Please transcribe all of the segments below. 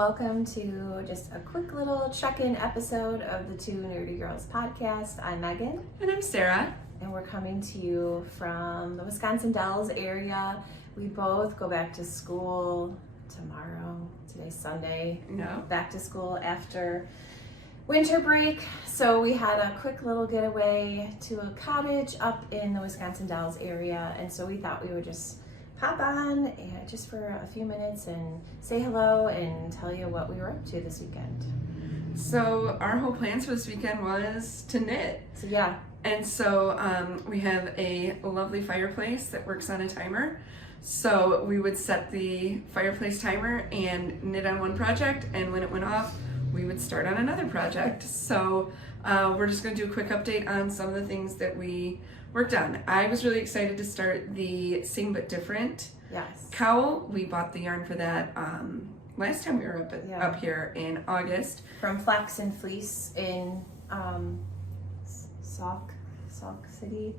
welcome to just a quick little check-in episode of the Two Nerdy Girls podcast. I'm Megan. And I'm Sarah. And we're coming to you from the Wisconsin Dells area. We both go back to school tomorrow. Today's Sunday. Yeah. Back to school after winter break. So we had a quick little getaway to a cottage up in the Wisconsin Dells area. And so we thought we would just pop on and just for a few minutes and say hello and tell you what we were up to this weekend. So our whole plans for this weekend was to knit. So yeah. And so we have a lovely fireplace that works on a timer. So we would set the fireplace timer and knit on one project, and when it went off, we would start on another project. So we're just going to do a quick update on some of the things that we worked on. I was really excited to start the Sing But Different cowl. We bought the yarn for that last time we were up here in August. From Flax and Fleece in Sauk City.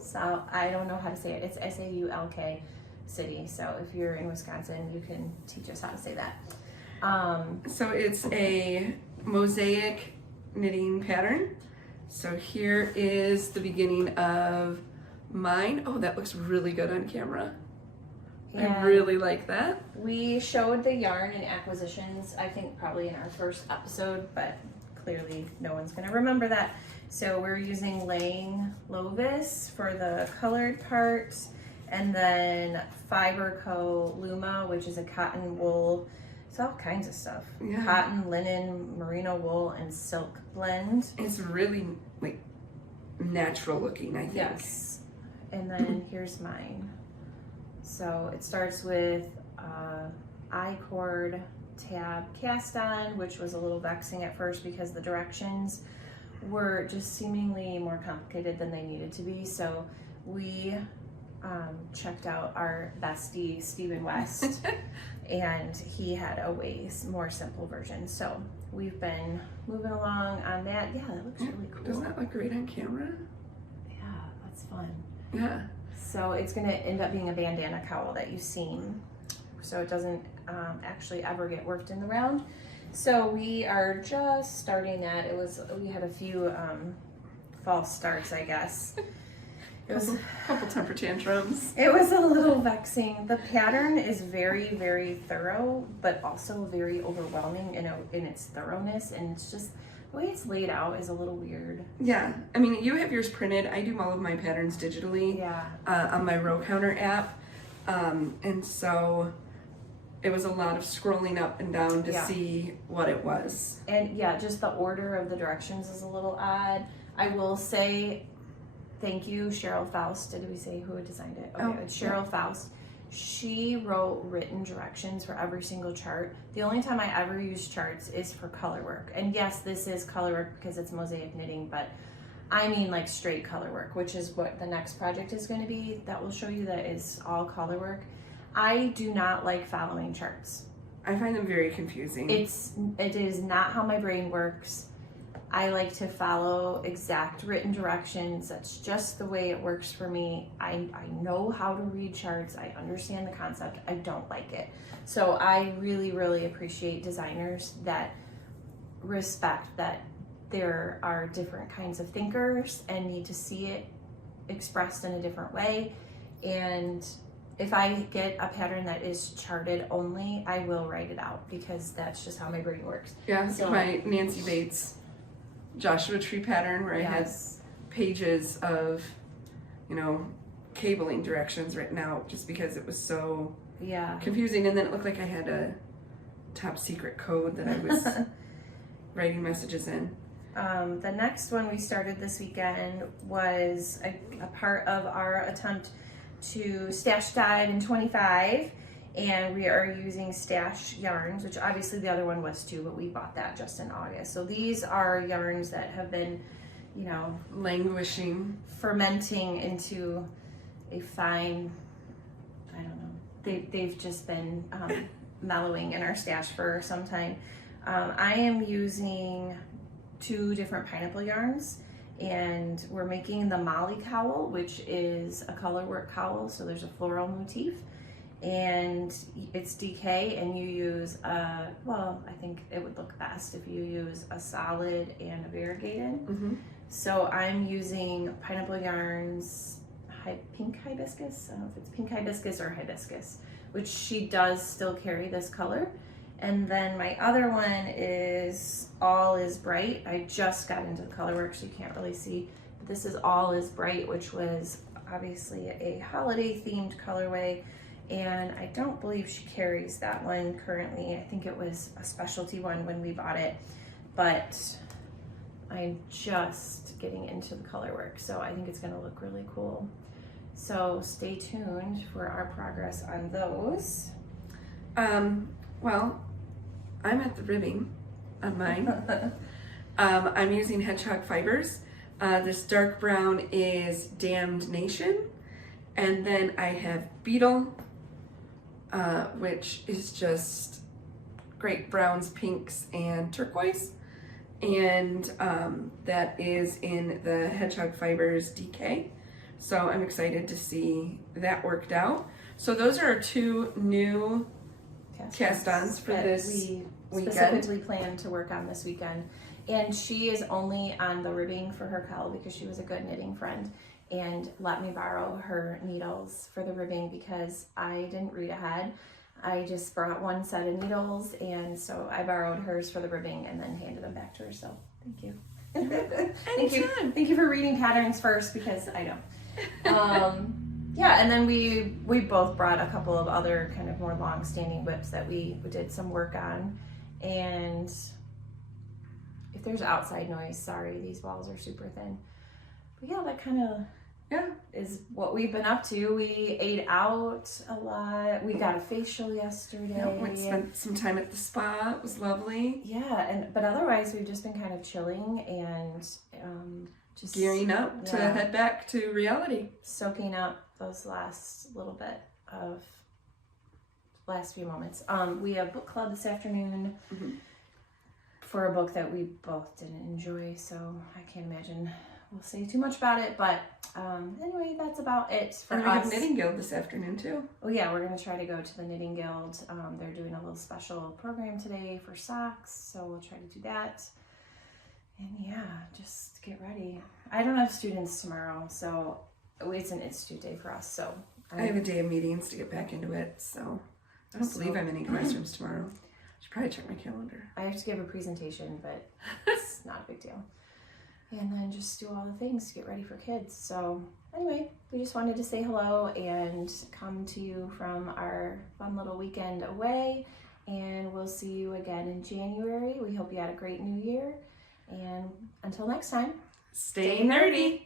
So I don't know how to say it. It's S-A-U-L-K City. So if you're in Wisconsin, you can teach us how to say that. So it's a mosaic knitting pattern. So here is the beginning of mine. Oh, that looks really good on camera. Yeah. I really like that. We showed the yarn and acquisitions, I think probably in our first episode, but clearly no one's gonna remember that. So we're using Lang Lovis for the colored part, and then Fiber Co. Luma, which is a cotton wool. It's all kinds of stuff. Yeah. Cotton, linen, merino wool, and silk blend. It's really like natural looking, I think. Yes. And then here's mine. So it starts with I-cord tab cast on, which was a little vexing at first because the directions were just seemingly more complicated than they needed to be. So we checked out our bestie, Stephen West, and he had a way more simple version. So we've been moving along on that. Yeah, that looks really cool. Doesn't that look great on camera? Yeah, that's fun. Yeah. So it's gonna end up being a bandana cowl that you've seen. So it doesn't actually ever get worked in the round. So we are just starting that. We had a few false starts, I guess. It was a couple temper tantrums. It was a little vexing. The pattern is very, very thorough, but also very overwhelming in its thoroughness. And it's just, the way it's laid out is a little weird. Yeah. I mean, you have yours printed. I do all of my patterns digitally on my Row Counter app. And so it was a lot of scrolling up and down to see what it was. And yeah, just the order of the directions is a little odd. I will say, thank you, Cheryl Faust. Did we say who had designed it? Okay, it's Cheryl Faust. She wrote written directions for every single chart. The only time I ever use charts is for color work. And yes, this is color work because it's mosaic knitting, but I mean like straight color work, which is what the next project is going to be. That will show you that is all color work. I do not like following charts. I find them very confusing. It is not how my brain works. I like to follow exact written directions. That's just the way it works for me. I know how to read charts. I understand the concept. I don't like it. So I really, really appreciate designers that respect that there are different kinds of thinkers and need to see it expressed in a different way. And if I get a pattern that is charted only, I will write it out because that's just how my brain works. Yeah, so my Nancy Bates Joshua Tree pattern where I had pages of, cabling directions written out just because it was so confusing, and then it looked like I had a top secret code that I was writing messages in. The next one we started this weekend was a part of our attempt to stash dyed in 25, and we are using Stash yarns, which obviously the other one was too, but we bought that just in August. So these are yarns that have been, languishing, fermenting into a fine, I don't know, they've just been mellowing in our stash for some time. I am using 2 different pineapple yarns, and we're making the Molly cowl, which is a color work cowl, so there's a floral motif. and it's DK, and you use well, I think it would look best if you use a solid and a variegated. Mm-hmm. So I'm using Pineapple Yarns pink hibiscus. I don't know if it's pink hibiscus or hibiscus, which she does still carry this color. And then my other one is All Is Bright. I just got into the color work, so you can't really see. But this is All Is Bright, which was obviously a holiday themed colorway. And I don't believe she carries that one currently. I think it was a specialty one when we bought it, but I'm just getting into the color work, so I think it's gonna look really cool. So stay tuned for our progress on those. Well, I'm at the ribbing on mine. I'm using Hedgehog Fibers. This dark brown is Damned Nation, and then I have Beetle, which is just great browns, pinks, and turquoise. And that is in the Hedgehog Fibers DK. So I'm excited to see that worked out. So those are our two new cast-ons for that this we weekend. specifically planned to work on this weekend. And she is only on the ribbing for her cowl because she was a good knitting friend and let me borrow her needles for the ribbing because I didn't read ahead. I just brought one set of needles, and so I borrowed hers for the ribbing and then handed them back to her. So thank you. Thank you for reading patterns first because I don't. Yeah, and then we both brought a couple of other kind of more long-standing whips that we did some work on. And if there's outside noise, sorry, these walls are super thin. But yeah, that kind of is what we've been up to. We ate out a lot. We got a facial yesterday. Yeah, we spent some time at the spa. It was lovely. Yeah, but otherwise we've just been kind of chilling and just gearing up to head back to reality. Soaking up those last few moments. We have book club this afternoon for a book that we both didn't enjoy, so I can't imagine we'll say too much about it, but anyway, that's about it for us. And we have Knitting Guild this afternoon too. Oh yeah, we're going to try to go to the Knitting Guild. They're doing a little special program today for socks, so we'll try to do that. And yeah, just get ready. I don't have students tomorrow, so it's an institute day for us, so. I have a day of meetings to get back into it, so I don't believe I'm in any classrooms tomorrow. I should probably check my calendar. I have to give a presentation, but it's not a big deal. And then just do all the things to get ready for kids. So anyway, we just wanted to say hello and come to you from our fun little weekend away. And we'll see you again in January. We hope you had a great new year. And until next time, stay nerdy.